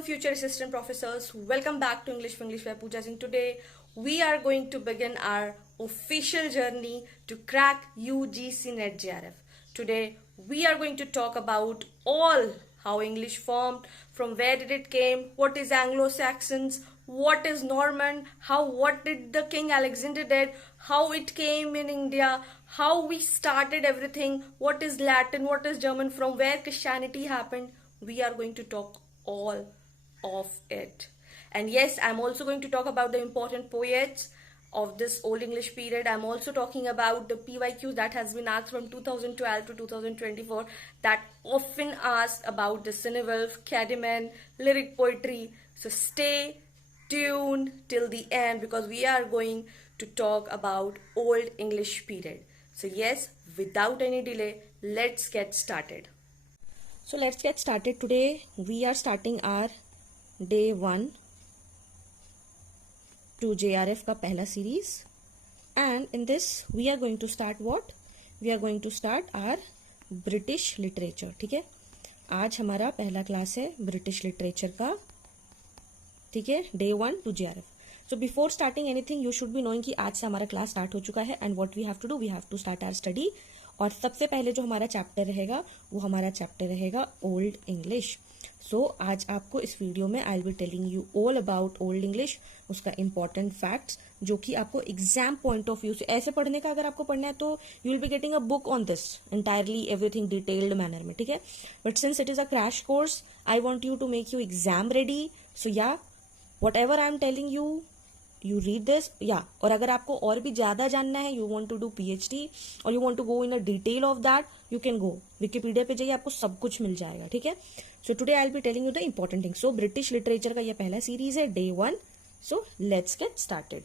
the future assistant professors. Welcome back to English for English by Pooja Singh. Today we are going to begin our official journey to crack UGC NET JRF. Today we are going to talk about all how English formed, from where did it came, what is Anglo-Saxons, what is Norman, what did the King Alexander did, how it came in India, how we started everything, what is Latin, what is German, from where Christianity happened. We are going to talk all of it. And yes, I'm also going to talk about the important poets of this Old English period. I'm also talking about the PYQs that has been asked from 2012 to 2024 that often asked about the Cinewolf, Caddyman, lyric poetry. So stay tuned till the end because we are going to talk about Old English period. So yes, without any delay, let's get started. So let's get started. Today we are starting our day 1 to JRF का पहला series, and in this we are going to start what? We are going to start our British literature. ठीक है, आज हमारा पहला class है British literature का. ठीक है, day 1 to JRF. So before starting anything you should be knowing कि आज से हमारा क्लास स्टार्ट हो चुका है and what we have to do, we have to start our study. और सबसे पहले जो हमारा चैप्टर रहेगा वो हमारा चैप्टर रहेगा ओल्ड इंग्लिश. सो आज आपको इस वीडियो में I will telling you all about old English, उसका इंपॉर्टेंट फैक्ट्स जो कि आपको एग्जाम पॉइंट ऑफ व्यू से ऐसे पढ़ने का अगर आपको पढ़ना है तो you will be getting a book on this entirely everything detailed manner में. ठीक है, but since it is a crash course I want you to make you exam ready. So yeah whatever I am telling you read this. और अगर आपको और भी ज्यादा जानना है, you want to do PhD और you want to go in a detail of that, you can go Wikipedia पे जाइए, आपको सब कुछ मिल जाएगा. ठीक है, so today I will be telling you the important thing. So British literature का ये पहला सीरीज है, day 1. So let's get started.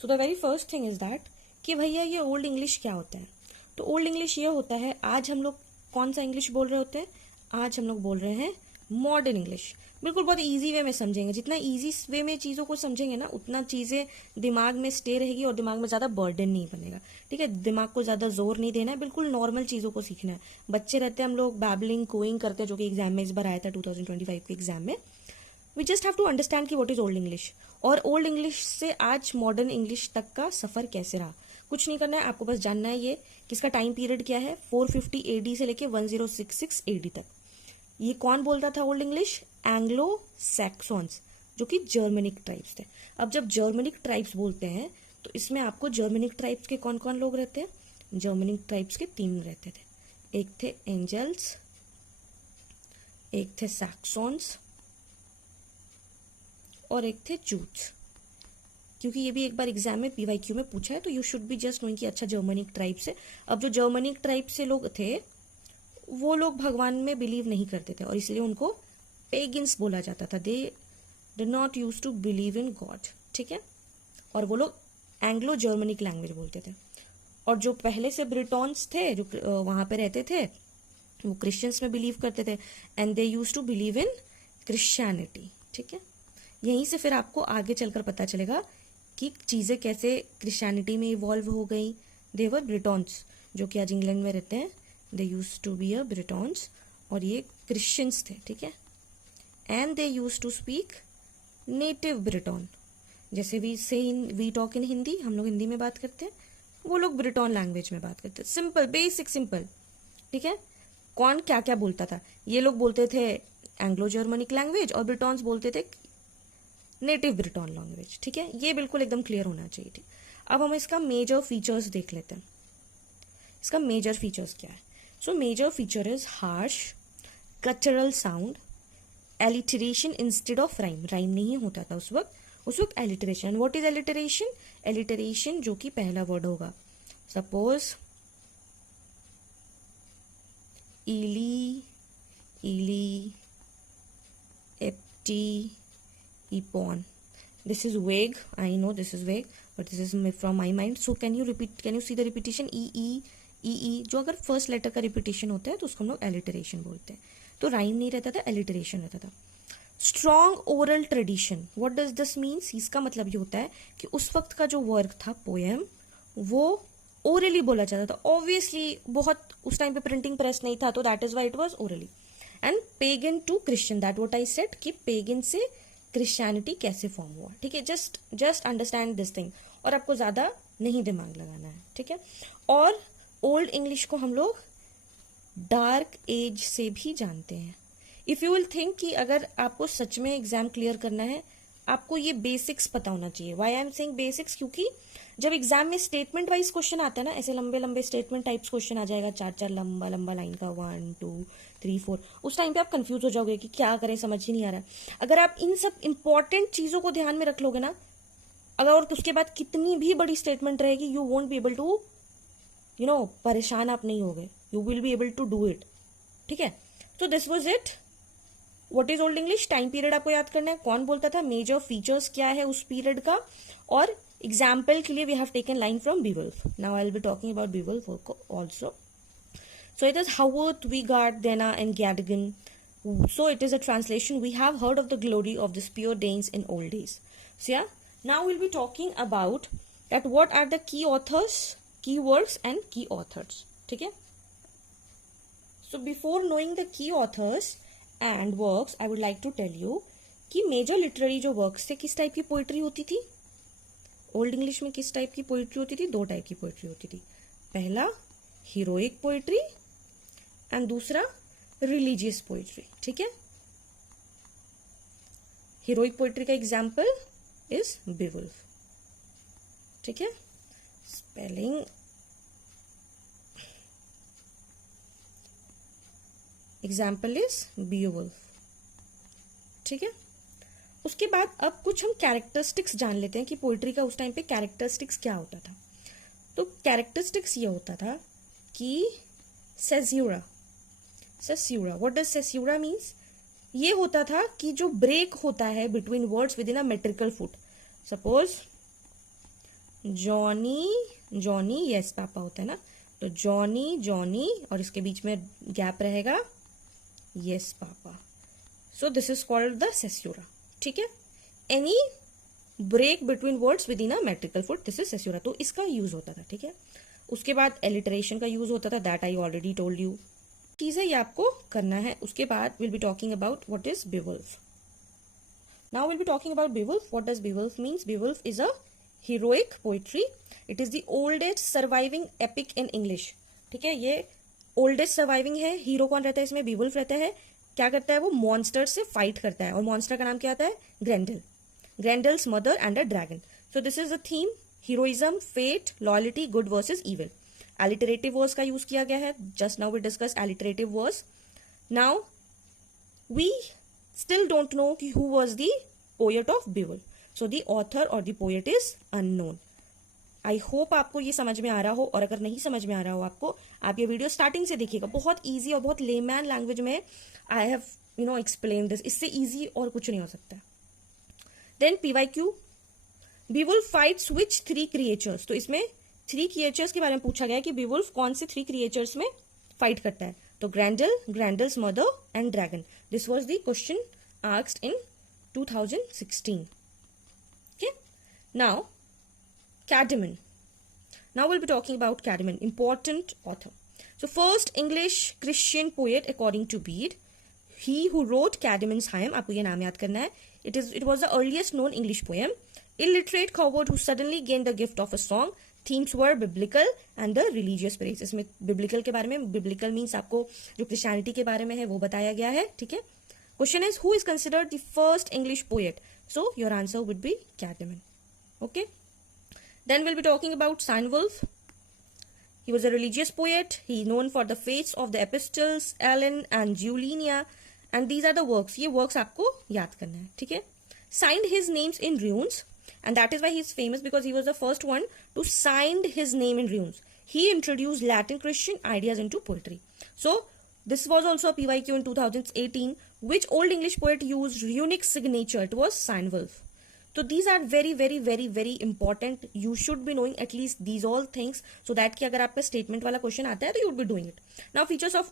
So the very first thing is that कि भैया ये ओल्ड इंग्लिश क्या होता है. तो ओल्ड इंग्लिश ये होता है, आज हम लोग कौन सा इंग्लिश बोल रहे होते हैं? आज हम लोग बोल रहे हैं मॉडर्न इंग्लिश. बिल्कुल बहुत इजी वे में समझेंगे. जितना इजी वे में चीज़ों को समझेंगे ना उतना चीज़ें दिमाग में स्टे रहेगी और दिमाग में ज़्यादा बर्डन नहीं बनेगा. ठीक है, दिमाग को ज़्यादा जोर नहीं देना है, बिल्कुल नॉर्मल चीज़ों को सीखना है. बच्चे रहते हैं हम लोग बैबलिंग कोइंग करते हैं, जो कि एग्जाम में इस बार आया था 2025 के एग्जाम में. We just have to understand कि व्हाट इज ओल्ड इंग्लिश और ओल्ड इंग्लिश से आज मॉडर्न इंग्लिश तक का सफर कैसे रहा. कुछ नहीं करना है, आपको बस जानना है ये कि इसका टाइम पीरियड क्या है. 450 AD से लेके 1066 AD तक. ये कौन बोलता था ओल्ड इंग्लिश? एंग्लो सैक्सॉन्स, जो कि जर्मनिक ट्राइब्स थे. अब जब जर्मनिक ट्राइब्स बोलते हैं तो इसमें आपको जर्मनिक ट्राइब्स के कौन कौन लोग रहते हैं? जर्मनिक ट्राइब्स के 3 रहते थे. एक थे एंजल्स, एक थे सैक्सॉन्स और एक थे जूट्स. क्योंकि ये भी एक बार एग्जाम में PYQ में पूछा है, तो you should be just knowing कि अच्छा जर्मनिक ट्राइब से. अब जो जर्मनिक ट्राइब से लोग थे वो लोग भगवान में बिलीव नहीं करते थे और इसलिए उनको पेगिन्स बोला जाता था. They did not use to believe in God. ठीक है, और वो लोग एंग्लो जर्मनिक लैंग्वेज बोलते थे. और जो पहले से ब्रिटॉन्स थे जो वहां पे रहते थे वो क्रिश्चियंस में बिलीव करते थे and they use to believe in Christianity. ठीक है, यहीं से फिर आपको आगे चलकर पता चलेगा कि चीजें कैसे क्रिश्चियनिटी में इवॉल्व हो गई. दे वर ब्रिटॉन्स, जो कि आज इंग्लैंड में रहते हैं. They use to be a Britons और ये क्रिश्चियंस थे. ठीक है, and they use to speak native Briton. जैसे वी टॉक इन हिंदी, हम लोग हिंदी में बात करते हैं, वो लोग ब्रिटॉन लैंग्वेज में बात करते हैं. Simple, basic, simple. ठीक है, कौन क्या क्या बोलता था? ये लोग बोलते थे एंग्लो जर्मनिक लैंग्वेज और ब्रिटॉन्स बोलते थे नेटिव ब्रिटॉन लैंग्वेज. ठीक है, ये बिल्कुल एकदम क्लियर होना चाहिए. ठीक, अब हम इसका मेजर फीचर्स देख लेते हैं. इसका मेजर फीचर्स क्या है? So major feature is harsh guttural sound, alliteration instead of rhyme. Rhyme नहीं होता था उस वक्त alliteration. What is alliteration? Alliteration जो कि पहला वर्ड होगा. सपोज इली, इली, एप्टी, epon. This is vague. I know this is vague, but this is from my mind. So can you repeat? Can you see the repetition? E. जो अगर first letter का repetition होता है तो उसको हम लोग एलिटरेशन बोलते हैं. तो राइम नहीं रहता था, एलिटरेशन रहता था. Strong oral tradition. What does this means? इसका मतलब ये होता है कि उस वक्त का जो वर्क था, पोएम, वो ओरली बोला जाता था. ऑब्वियसली बहुत उस टाइम पे प्रिंटिंग प्रेस नहीं था, तो that is why it was orally. And pagan to Christian, that what I said कि पेगन से क्रिश्चियनिटी कैसे फॉर्म हुआ, ठीक है। जस्ट अंडरस्टैंड दिस थिंग, और आपको ज्यादा नहीं दिमाग लगाना है, ठीक है। और ओल्ड इंग्लिश को हम लोग डार्क एज से भी जानते हैं। इफ यू विल थिंक कि अगर आपको सच में एग्जाम क्लियर करना है, आपको ये बेसिक्स पता होना चाहिए। Why I am saying basics, क्योंकि जब एग्जाम में स्टेटमेंट वाइज क्वेश्चन आता है ना, ऐसे लंबे लंबे स्टेटमेंट टाइप्स क्वेश्चन आ जाएगा, चार चार लंबा लंबा लाइन का, 1 2 3 4, उस टाइम पे आप कंफ्यूज हो जाओगे कि क्या करें, समझ ही नहीं आ रहा है। अगर आप इन सब इंपॉर्टेंट चीजों को ध्यान में रख लोगे ना, अगर और उसके बाद कितनी भी बड़ी स्टेटमेंट रहेगी, you won't be able to परेशान आप नहीं होगे, you will be able to do it, ठीक है। तो this was it. What is old English, time period आपको याद करना है, कौन बोलता था, मेजर फीचर्स क्या है उस पीरियड का, और एग्जाम्पल के लिए we have taken line from Beowulf. Now I will be talking about Beowulf also. So it is Howard, Vigard, Dena and Gadigan. So it is a translation. We have heard of the glory of the spear Danes in old days. So yeah, now we'll be talking about that what are the key authors, key works and key authors. ठीक है? So before knowing the key authors and works, I would like to tell you कि major literary जो works थे, किस type की poetry होती थी? Old English में किस टाइप की पोइट्री होती थी? दो टाइप की पोइट्री होती थी। पहला हीरोइक पोइट्री एंड दूसरा रिलीजियस पोइट्री, ठीक है। हीरोइक पोइट्री का एग्जाम्पल इज बीवुल्फ, ठीक है। स्पेलिंग एग्जाम्पल इज बीवुल्फ, ठीक है। उसके बाद अब कुछ हम कैरेक्टरिस्टिक्स जान लेते हैं कि पोइट्री का उस टाइम पे कैरेक्टरिस्टिक्स क्या होता था। तो कैरेक्टरिस्टिक्स ये होता था कि सेस्यूरा, व्हाट डज सेस्यूरा मीन्स, ये होता था कि जो ब्रेक होता है between words within a metrical foot. Suppose Johnny yes papa होता है ना, तो जॉनी और इसके बीच में गैप रहेगा yes papa, so this is called the caesura, ठीक है। Any break between words within a metrical foot, this is caesura, तो इसका यूज होता था, ठीक है। उसके बाद एलिटरेशन का यूज होता था, that I already told you, चीज है ये आपको करना है। उसके बाद will be talking about what is Beowulf. Now will be talking about Beowulf. What does Beowulf means? Beowulf is a heroic poetry, it is the oldest surviving epic in English, ठीक है। ये ओल्डेस्ट सर्वाइविंग है। Hero कौन रहता है इसमें? बीवुल्फ रहता है। क्या करता है वो? मॉन्स्टर से फाइट करता है, और मॉन्स्टर का नाम क्या आता है? Grendel, Grendel's mother and a dragon. So this is the theme, heroism, fate, loyalty, good versus evil. Alliterative words का यूज किया गया है, just now we discuss alliterative words. Now we still don't know कि who was the poet of Beowulf, so the author और the poet is unknown. I hope आपको ये समझ में आ रहा हो, और अगर नहीं समझ में आ रहा हो आपको, आप ये वीडियो स्टार्टिंग से देखिएगा, बहुत ईजी और बहुत लेमैन लैंग्वेज में आई हैव एक्सप्लेन दिस, इससे ईजी और कुछ नहीं हो सकता। देन PYQ, बीवुल्फ फाइट्स विच 3 क्रिएचर्स, तो इसमें 3 क्रिएचर्स के बारे में पूछा गया है कि बीवुल्फ कौन से 3 क्रिएचर्स में फाइट करता है। तो Grendel, Grendel's mother and dragon, this was the question asked in 2016, okay? Now Caedmon. Now we'll be talking about Caedmon, important author. So first English Christian poet according to Bede. He who wrote Caedmon's Hymn, आपको ये नाम याद करना है. It was the earliest known English poem. Illiterate coward who suddenly gained the gift of a song. Themes were biblical and the religious praise. इसमें biblical के बारे में, biblical means आपको जो Christianity के बारे में है वो बताया गया है, ठीक है. Question is, who is considered the first English poet? So your answer would be Caedmon. Okay. Then we'll be talking about Cynewulf. He was a religious poet. He is known for the fates of the epistles, Ellen and Juliana, and these are the works. ये works आपको याद करना है, ठीक है. Signed his names in runes, and that is why he is famous, because he was the first one to sign his name in runes. He introduced Latin Christian ideas into poetry. So this was also a PYQ in 2018. Which Old English poet used runic signature? It was Cynewulf. So these are very very very very important. You should be knowing at least these all things, so that कि अगर आपका statement वाला question आता है तो you would be doing it. Now features of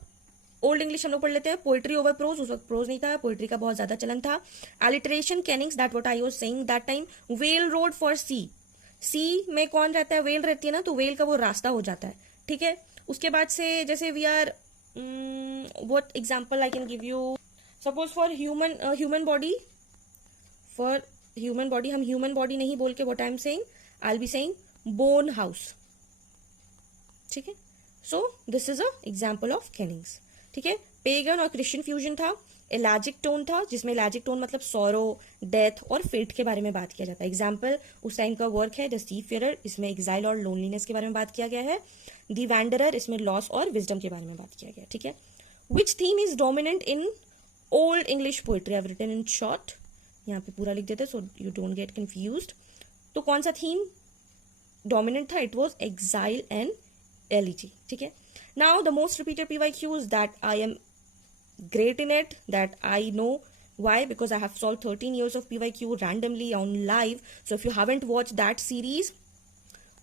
old English हम लोग पढ़ लेते हैं. पोइट्री ओवर प्रोज, उस वक्त प्रोज नहीं था, पोइट्री का बहुत ज्यादा चलन था. Alliteration, kennings, that what I was saying that time. Whale road for sea, sea में कौन रहता है? वेल रहती है ना, तो वेल का वो रास्ता हो जाता है, ठीक है. उसके बाद से जैसे we are what example I can give you? Suppose for human body, for human body, हम human body नहीं बोल के what I'm saying, I'll be saying bone house. ठीक है, so this is a example of kennings. ठीक है, pagan और Christian fusion था, एलाजिक टोन था, जिसमें एलाजिक टोन मतलब सॉरो, डेथ और फेट के बारे में बात किया जाता है. एग्जाम्पल उस टाइम का वर्क है द सीफेरर, इसमें एग्जाइल और लोनलीनेस के बारे में बात किया गया है. दी वैंडरर, इसमें लॉस और विजडम के बारे में बात किया गया. ठीक है, which theme is dominant in old English poetry? I have written in short, यहाँ पे पूरा लिख देते so you don't get confused. तो कौन सा थीम डोमिनेंट था? It was exile and elegy. ठीक है, now the most repeated PYQs that I am great in it, that I know. Why? Because I have solved 13 years of PYQ randomly on live. So if you haven't watched that series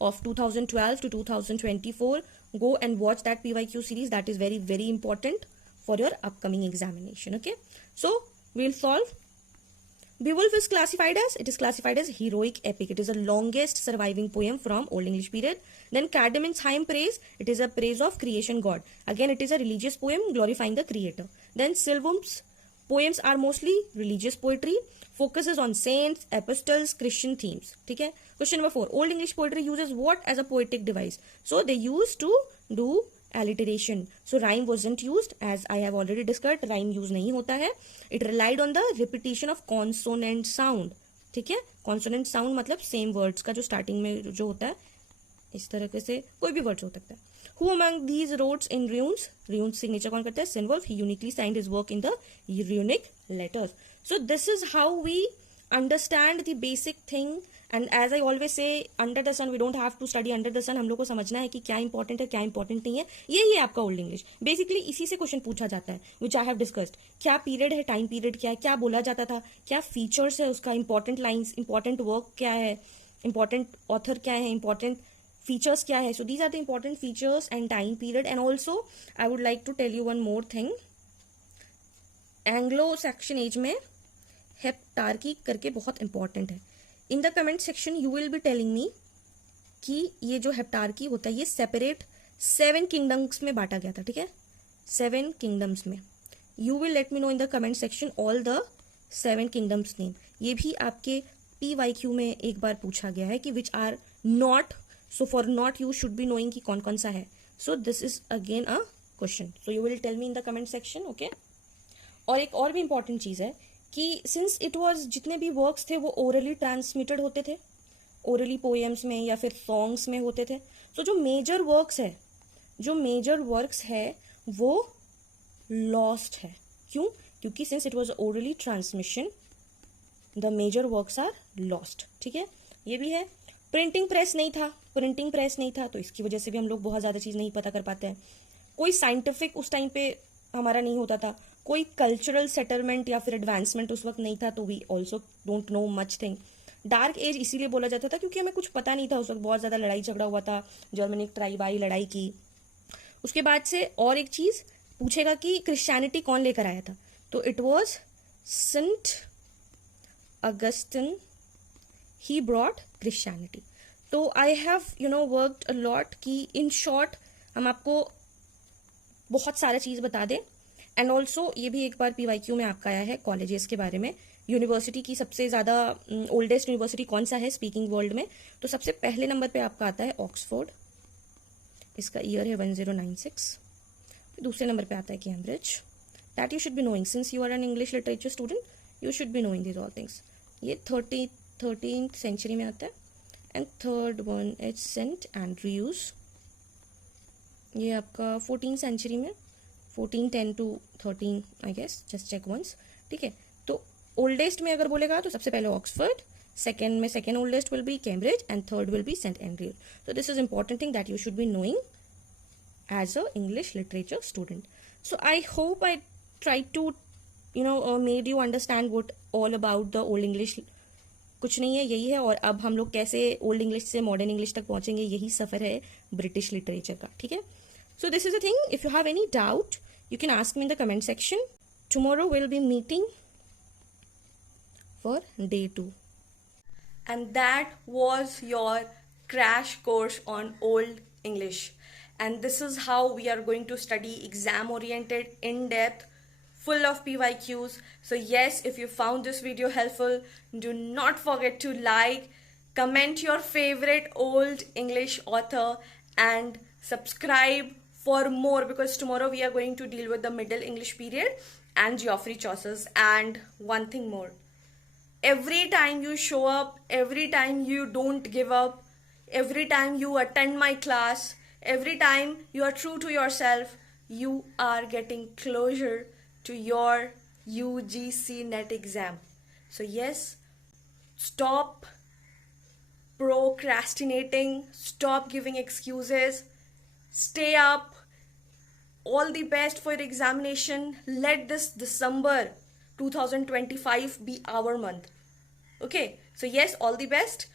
of 2012 to 2024, go and watch that PYQ series. That is very, very important for your upcoming examination. Okay, so we'll solve. Beowulf is classified as, it is classified as heroic epic. It is the longest surviving poem from Old English period. Then Cardamom's Hymn Praise, it is a praise of creation god. Again, it is a religious poem glorifying the creator. Then Silvum's poems are mostly religious poetry, focuses on saints, epistles, Christian themes. ठीक है, question number 4. Old English poetry uses what as a poetic device? So they used to do alliteration. So rhyme wasn't used, as I have already discussed. Rhyme use नहीं होता है. It relied on the repetition of consonant sound. ठीक है, consonant sound मतलब same words का जो starting में जो होता है, इस तरह से कोई भी वर्ड्स हो सकता है. Who among these wrote in runes? Runes signature कौन करता है? Cinwolf. He uniquely signed his work in the runic letters. So this is how we understand the basic thing. And as I always say, under the sun we don't have to study under the sun. हम लोग को समझना है कि क्या important है, क्या important नहीं है. यही है आपका ओल्ड इंग्लिश. बेसिकली इसी से क्वेश्चन पूछा जाता है, विच आई हैव डिस्कस्ड. क्या पीरियड है, टाइम पीरियड क्या है, क्या बोला जाता था, क्या फीचर्स है उसका, इंपॉर्टेंट लाइन्स, इंपॉर्टेंट वर्क क्या है, इंपॉर्टेंट ऑथर क्या है, इंपॉर्टेंट features क्या है. So these are the important features and time period. And also I would like to tell you one more thing. Anglo-Saxon age में हेप्टार्की करके बहुत इंपॉर्टेंट है. In the comment section you will be telling me कि ये जो हेप्टार्की होता है ये सेपरेट 7 किंगडम्स में बांटा गया था. ठीक है, 7 किंगडम्स में. You will let me know in the comment section all the 7 kingdoms name. ये भी आपके PYQ में एक बार पूछा गया है कि which are not. So for not you should be knowing कि कौन कौन सा है. So this is again a question. So you will tell me in the comment section. Okay. और एक और भी important चीज़ है कि since it was जितने भी works थे वो orally transmitted होते थे, orally poems में या फिर songs में होते थे. So जो major works है, जो major works है वो lost है. क्यों? क्योंकि since it was orally transmission, the major works are lost. ठीक है, ये भी है. प्रिंटिंग प्रेस नहीं था, प्रिंटिंग प्रेस नहीं था तो इसकी वजह से भी हम लोग बहुत ज़्यादा चीज़ नहीं पता कर पाते हैं. कोई साइंटिफिक उस टाइम पे हमारा नहीं होता था, कोई कल्चरल सेटलमेंट या फिर एडवांसमेंट उस वक्त नहीं था, तो we also don't know much thing. Dark age इसीलिए बोला जाता था क्योंकि हमें कुछ पता नहीं था. उस वक्त बहुत ज़्यादा लड़ाई झगड़ा हुआ था, जर्मनिक ट्राइब आई, लड़ाई की. उसके बाद से और एक चीज़ पूछेगा कि क्रिश्चियनिटी कौन लेकर आया था, तो it was saint Augustine. He brought Christianity. तो I have worked a lot कि इन शॉर्ट हम आपको बहुत सारा चीज़ बता दें. एंड ऑल्सो ये भी एक बार PYQ में आपका आया है कॉलेजेस के बारे में. यूनिवर्सिटी की सबसे ज़्यादा ओल्डेस्ट यूनिवर्सिटी कौन सा है स्पीकिंग वर्ल्ड में, तो सबसे पहले नंबर पे आपका आता है ऑक्सफोर्ड. इसका ईयर है 1096. दूसरे नंबर पे आता है Cambridge. That you should be knowing since you are an English literature student. You should be knowing this all things. ये 13th सेंचुरी में आता है. And third one is saint Andrews. ये आपका 14th सेंचुरी में, 1410 to 13 I guess, just check once. ठीक है, तो ओल्डेस्ट में अगर बोलेगा तो सबसे पहले ऑक्सफोर्ड, सेकेंड में second oldest will be Cambridge and third will be saint Andrews. So this is important thing that you should be knowing as a English literature student. So I hope I try to made you understand what all about the old English. कुछ नहीं है, यही है. और अब हम लोग कैसे ओल्ड इंग्लिश से मॉडर्न इंग्लिश तक पहुंचेंगे, यही सफर है ब्रिटिश लिटरेचर का. ठीक है, सो this is a thing. If you have any doubt you can ask me in the comment section. Tomorrow we'll be meeting for day 2. And that was your crash course on Old English. and this is how we are going to study exam oriented, in depth, full of PYQs. So yes, if you found this video helpful, do not forget to like, comment your favorite old English author, and subscribe for more, because tomorrow we are going to deal with the Middle English period and Geoffrey Chaucer's. And one thing more, every time you show up, every time you don't give up, every time you attend my class, every time you are true to yourself, you are getting closer to your UGC NET exam. So yes, stop procrastinating, stop giving excuses, stay up. All the best for your examination. Let this December 2025 be our month. Okay, so yes, all the best.